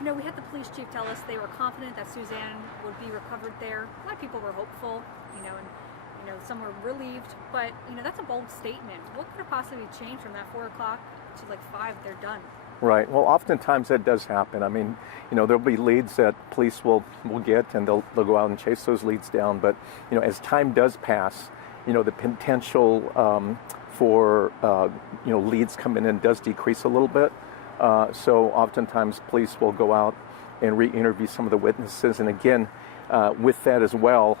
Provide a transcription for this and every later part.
We had the police chief tell us they were confident that Suzanne would be recovered there. A lot of people were hopeful, and some were relieved, but that's a bold statement. What could have possibly changed from that 4 o'clock to like 5? They're done. Right. Well, oftentimes that does happen. I mean, there'll be leads that police will get, and they'll go out and chase those leads down. But as time does pass, the potential for leads coming in does decrease a little bit. So oftentimes police will go out and re-interview some of the witnesses, and again, with that as well,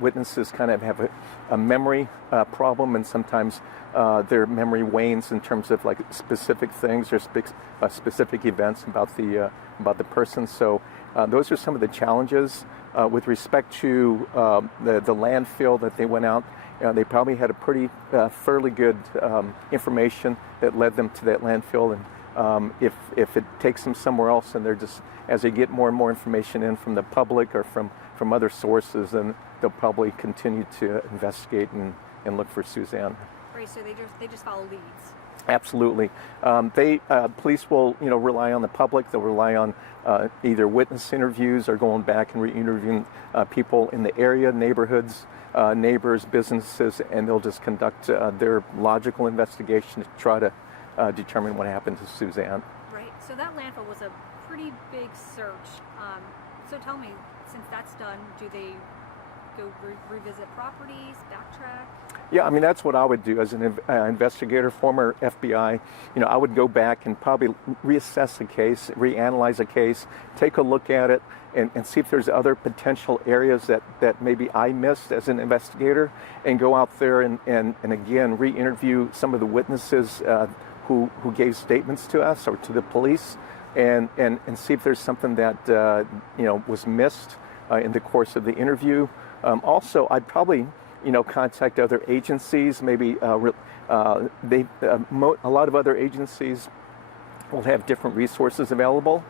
witnesses kind of have a memory problem, and sometimes their memory wanes in terms of like specific things or specific events about the person. So those are some of the challenges with respect to the landfill that they went out. They probably had a pretty fairly good information that led them to that landfill, and if it takes them somewhere else, and they're just, as they get more and more information in from the public or from other sources, then they'll probably continue to investigate and look for Suzanne. Right, so they just follow leads. Absolutely. Police will rely on the public. They'll rely on either witness interviews or going back and re-interviewing people in the area, neighborhoods, neighbors, businesses, and they'll just conduct their logical investigation to try to determine what happened to Suzanne. Right. So that landfill was a pretty big search. So tell me, since that's done, do they go revisit properties, backtrack? Yeah, I mean, that's what I would do as an investigator, former FBI. I would go back and probably reassess a case, reanalyze a case, take a look at it, and see if there's other potential areas that maybe I missed as an investigator, and go out there and again, re-interview some of the witnesses who gave statements to us or to the police, and see if there's something that was missed in the course of the interview. Also, I'd probably contact other agencies. Maybe a lot of other agencies will have different resources available,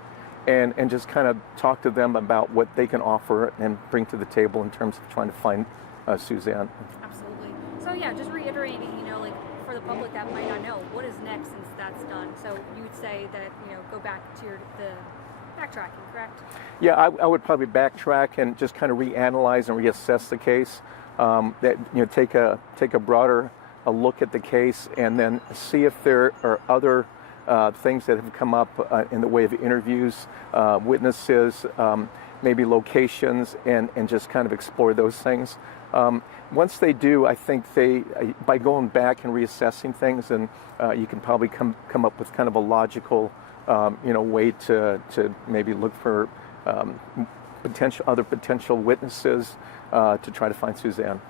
and just kind of talk to them about what they can offer and bring to the table in terms of trying to find Suzanne. Absolutely. So yeah, just reiterating, like for the public that might not know, what is next since that's done? So you would say that go back to the backtracking, correct? Yeah, I would probably backtrack and just kind of reanalyze and reassess the case. Take a broader look at the case, and then see if there are other things that have come up in the way of interviews, witnesses, maybe locations, and just kind of explore those things. Once they do, I think by going back and reassessing things, and you can probably come up with kind of a logical way to maybe look for other potential witnesses to try to find Suzanne.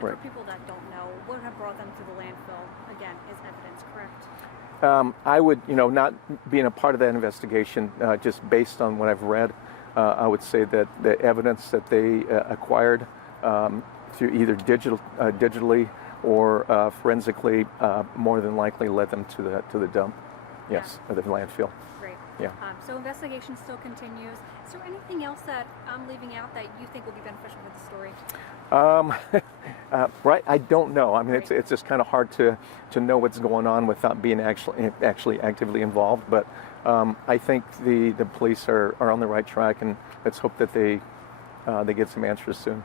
Right. For people that don't know, what have brought them to the landfill, again, is evidence, correct? I would, not being a part of that investigation, just based on what I've read, I would say that the evidence that they acquired through either digitally or forensically, more than likely led them to the dump. Yes, or the landfill. Great. Yeah. So investigation still continues. Is there anything else that I'm leaving out that you think will be beneficial for the story? Right. I don't know. I mean, it's just kind of hard to know what's going on without being actually actively involved. But I think the police are on the right track, and let's hope that they get some answers soon.